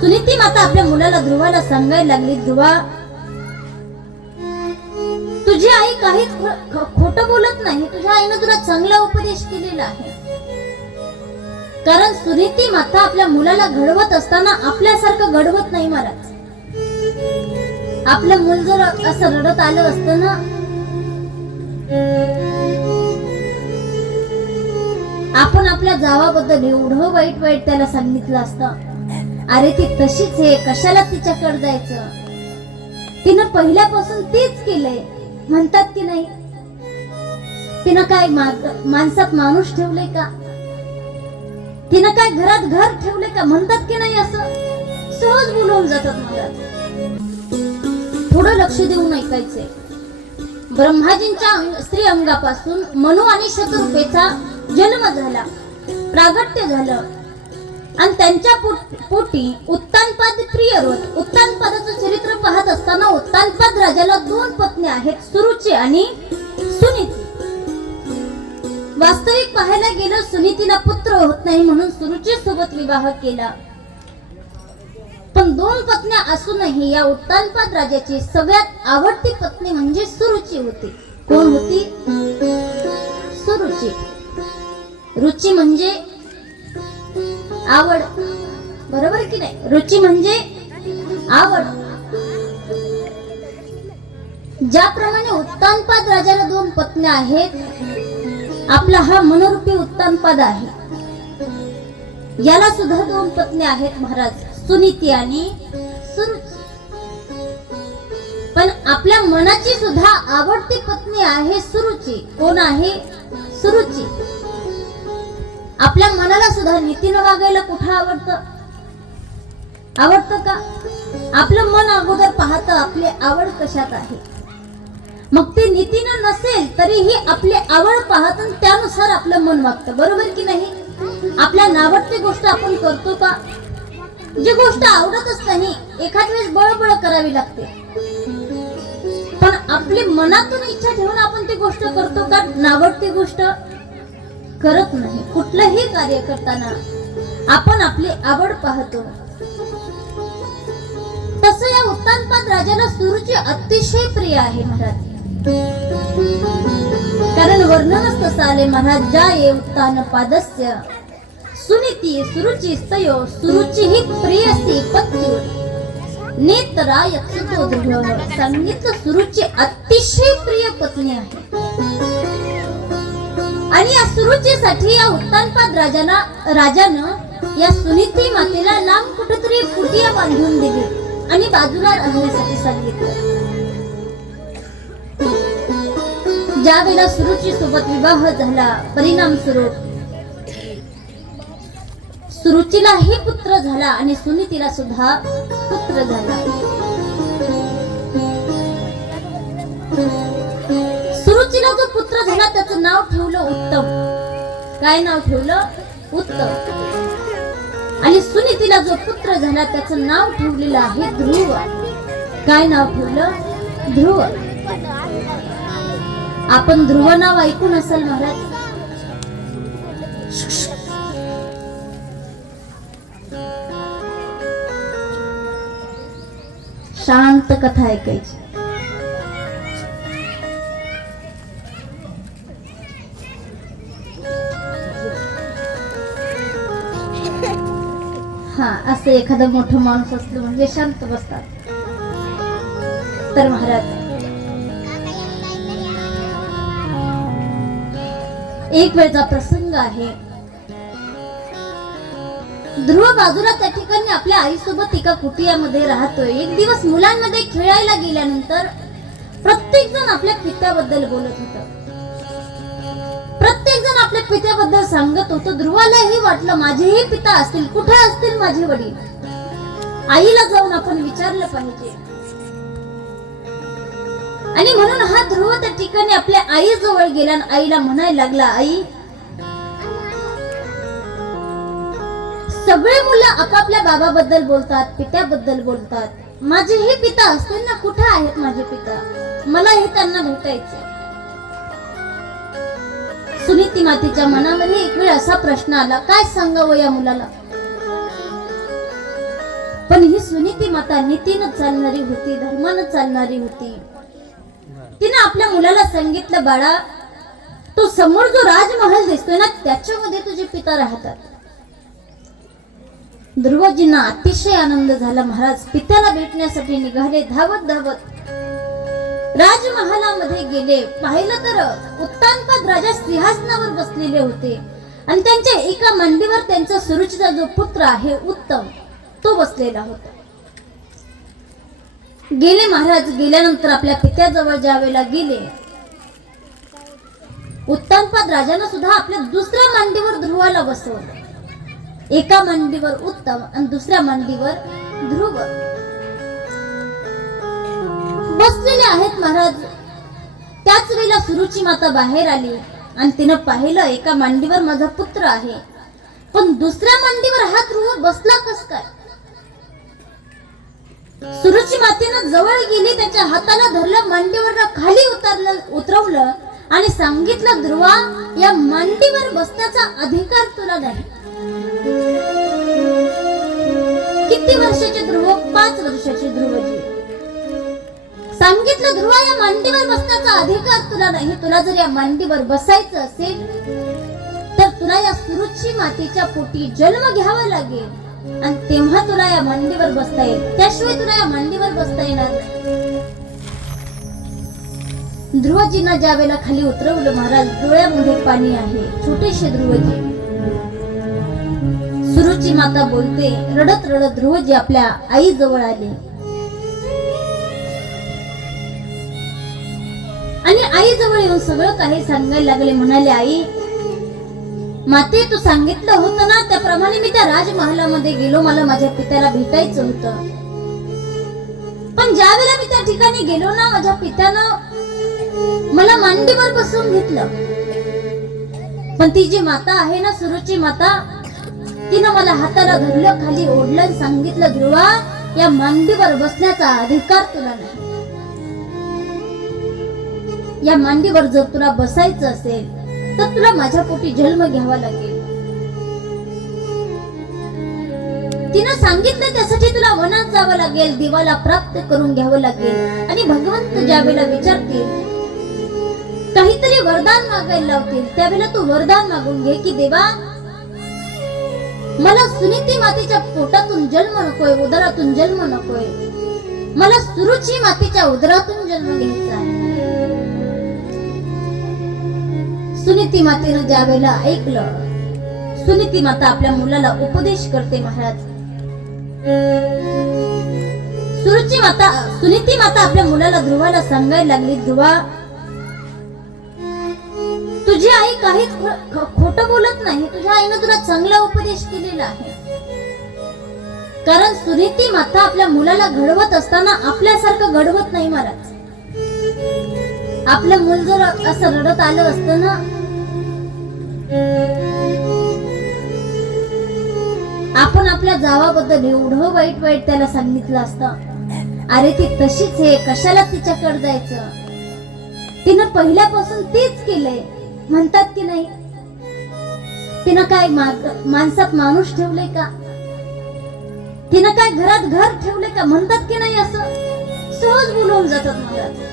सुनीती माता आपल्या मुलाला ध्रुवाला सांगायला लागली, ध्रुवा तुझी आई काही खोटं बोलत नाही, तुझ्या आईने तुला चांगला उपदेश केलेला आहे. कारण सुनीती माता आपल्या मुलाला घडवत असताना आपल्यासारखं घडवत नाही महाराज. आपलं मूल जर असं रडत आलं असतं ना, आपण आपल्या जावाबद्दल एवढं वाईट वाईट त्याला सांगितलं असतं, अरे ती तशीच आहे, कशाला तिच्याकडे जायचं, तिनं पहिल्यापासून तेच केलंय म्हणतात की नाही. तिनं काय माणसात माणूस ठेवलंय का, तिनं काय घरात घर ठेवले का म्हणतात की नाही. असं सहज बोलवून जातात महाराज. थोडं लक्ष देऊन ऐकायचंय. ब्रह्माजींच्या स्त्री अंगापासून मनु आणि शतरूपेचा जन्म झाला, प्रागट्य झालं आणि त्यांच्या पोटी उत्तानपाद प्रियव्रत. उत्तानपादाचं चरित्र पाहत असताना उत्तानपाद राजाला 2 पत्नी आहेत, सुरुची आणि सुनीती. वास्तविक पाहायला गेलं सुनीतीला पुत्र होत नाही म्हणून सुरुची सोबत विवाह केला. पण 2 पत्न्या असूनही या उत्तानपाद राजाची सगळ्यात आवडती पत्नी म्हणजे सुरुची होती. कोण होती? सुरुची. रुची म्हणजे आवड, बरोबर की नाही. रुची म्हणजे आवड. ज्याप्रमाणे उत्तानपाद राजाला 2 पत्न्या आहेत, आपला हा मनोरूपी उत्तानपाद आहे, याला सुद्धा 2 पत्नी आहेत महाराज, सुनीती आणि सुरुची. पण आपल्या मनाची सुद्धा आवडती पत्नी आहे सुरुची. कोण आहे? सुरुची. आपल्या मनाला सुद्धा नीतीनं वागायला कुठं आवडतं? आवडतं का? आपलं मन अगोदर पाहतं आपली आवड कशात आहे. मग ते नीतीनं नसेल तरीही आपली आवड पाहत आणि त्यानुसार आपलं मन वागतं, बरोबर की नाही. आपल्या नावडती गोष्ट आपण करतो का? जी गोष्ट आवडतच नाही एखाद वेळेस बळबळ करावी लागते, पण आपली मनातून इच्छा ठेवून आपण ती गोष्ट करतो का? नावडती गोष्ट करत नाही. कुठलंही कार्य करताना आपण आपली आवड पाहतो. तसं या उत्तानपाद राजाला सुरुची अतिशय प्रिय आहे महाराज. कारण वर्णनच तसं आले महाराज, ज्या ये उत्तानपादस्य सुनीती सुरुची स्तयो सुरुची ही प्रियसी पत्नी नेत्राय सुतो दृढ. सांगितलं सुरुची अतिशय प्रिय पत्नी आहे. आणि या सुरुचीसाठी या उत्तानपाद राजानं या सुनीती मातेला लांब कुठेतरी कुटिया बांधून दिली आणि बाजूला राहण्यासाठी सांगितलं. ज्या वेळेला सुरुची सोबत विवाह झाला, परिणाम स्वरूप सुरुचीलाही पुत्र झाला आणि सुनीतीला सुद्धा पुत्र झाला. सुरुचीला जो पुत्र झाला त्याचं नाव ठेवलं उत्तम. काय नाव ठेवलं? उत्तम. आणि सुनीतीला जो पुत्र झाला त्याचं नाव ठेवलेलं आहे ध्रुव. काय नाव ठेवलं? ध्रुव. आपण ध्रुव नाव ऐकून असाल महाराज. शांत कथा ऐकायची. हा, असं एखादं मोठं माणूस असलं म्हणजे शांत बसतात. तर महाराज, एक वेळचा प्रसंग आहे. ध्रुव बाजूला त्या ठिकाणी आपल्या आईसोबत एका कुटियामध्ये राहतोय. एक दिवस मुलांमध्ये खेळायला गेल्यानंतर प्रत्येक जण आपल्या पित्याबद्दल बोलत होतं. प्रत्येक जण आपल्या पित्याबद्दल सांगत होतं. ध्रुवालाही वाटलं माझेही पिता असतील, कुठे असतील माझे वडील, आईला जाऊन आपण विचारलं पाहिजे. आणि म्हणून हा ध्रुव त्या ठिकाणी आपल्या आई जवळ गेला आणि आईला म्हणायला लागला, आई, सगळे मुलं आपापल्या बाबाबद्दल बोलतात, पित्याबद्दल बोलतात, माझेही पिता असतील ना, कुठे आहेत माझे पिता, मलाही त्यांना भेटायचे. सुनीती मातेच्या मनामध्ये एक वेळ असा प्रश्न आला, काय सांगावं या मुलाला. पण ही सुनीती माता नीतीनं चालणारी होती, धर्मानं चालणारी होती. तिने आपल्या मुलाला सांगितलं, बाळा तो समोर जो राजमहल दिसतोय ना त्याच्यामध्ये तुझे पिता राहतात. ध्रुवजींना अतिशय आनंद झाला. महाराज पित्याला भेटण्यासाठी निघाले. धावत धावत राजमहालामध्ये गेले. पाहिलं तर उत्तानपाद राजा सिंहासनावर बसलेले होते आणि त्यांच्या एका मांडीवर त्यांचा सुरुचीचा जो पुत्र आहे उत्तम तो बसलेला होता. गेले महाराज. गेल्यानंतर आपल्या पित्याजवळ ज्यावेळेला गेले, उत्तानपाद राजानं सुद्धा आपल्या दुसऱ्या मांडीवर ध्रुवाला बसवलं. एका मांडीवर उत्तम आणि दुसऱ्या मांडीवर ध्रुव बसलेले आहेत. महाराज त्याच वेळेला सुरुची माता बाहेर आली आणि तिनं पाहिलं, एका मांडीवर माझा पुत्र आहे, पण दुसऱ्या मांडीवर हा ध्रुव बसला कस काय? सुरुची मातेनं जवळ गेली, त्याच्या हाताला धरलं, मांडीवर खाली उतरवलं आणि सांगितलं, ध्रुवा या मांडीवर बसण्याचा अधिकार तुला नाही. किती वर्षाचे ध्रुव? 5 वर्षाचे ध्रुवजी. सांगितलं, ध्रुवा या मांडीवर बसण्याचा अधिकार तुला नाही. तुला जर या मांडीवर बसायचं असेल तर तुला या सुरुची मातेच्या पोटी जन्म घ्यावा लागेल आणि तेव्हा तुला या मांडीवर बसता येईल, त्याशिवाय तुला या मांडीवर बसता येणार नाही. ध्रुवजींना ज्या वेळेला खाली उतरवलं महाराज, डोळ्यामध्ये पाणी आहे. छोटेसे ध्रुवजी. सुरुची माता बोलते. रडत रडत ध्रुवजी आपल्या आई जवळ आले आणि आई जवळ येऊन सगळं काही सांगायला लागले. म्हणाले, आई माते तू सांगितलं होतं ना त्याप्रमाणे मी त्या राजमहालामध्ये गेलो. मला माझ्या पित्याला भेटायचं होतं, पण ज्या वेळेला मी त्या ठिकाणी गेलो ना, माझ्या पित्यानं मला मांडीवर बसवून घेतलं. पण ती जी माता आहे ना, सुरुची माता, तिनं मला हाताला धरलं, खाली ओढलं आणि सांगितलं, ध्रुवा या मांडीवर बसण्याचा अधिकार तुला नाही. या मांडीवर जर तुला बसायचं असेल तर तुला माझ्या पोटी जन्म घ्यावा लागेल. तिनं सांगितलं त्यासाठी तुला वनात जावं लागेल, देवाला प्राप्त करून घ्यावं लागेल. आणि भगवंत ज्या वेळेला विचारतील, काहीतरी वरदान मागायला लावतील, त्यावेळेला तू वरदान मागून घे की देवा मला सुनीती मातेच्या पोटातून जन्म नकोय, उदरातून जन्म नकोय, मला सुरुची मातेच्या उदरातून जन्म घ्यायचा आहे. सुनीती मातेनं ज्या वेळेला ऐकलं, सुनीती माता आपल्या मुलाला उपदेश करते. महाराज सुनीती माता आपल्या मुलाला ध्रुवाला सांगायला लागली, ध्रुवा तुझी आई काहीच खोटं बोलत नाही. तुझ्या आईनं तुला चांगला उपदेश केलेला आहे. कारण सुनीती माता आपल्या मुलाला घडवत असताना आपल्यासारखं घडवत नाही. महाराज आपलं मूल जर असं रडत आलं असतं ना, आपण आपल्या जावाबद्दल एवढं वाईट वाईट त्याला सांगितलं असतं, अरे ती तशीच आहे, कशाला तिच्याकडे जायचं. तिनं पहिल्यापासून तेच केलंय म्हणतात की नाही. तिनं काय माणसात माणूस ठेवले का, तिनं काय घरात घर ठेवले का म्हणतात की नाही. असं सहज बोलवून जातात महाराज.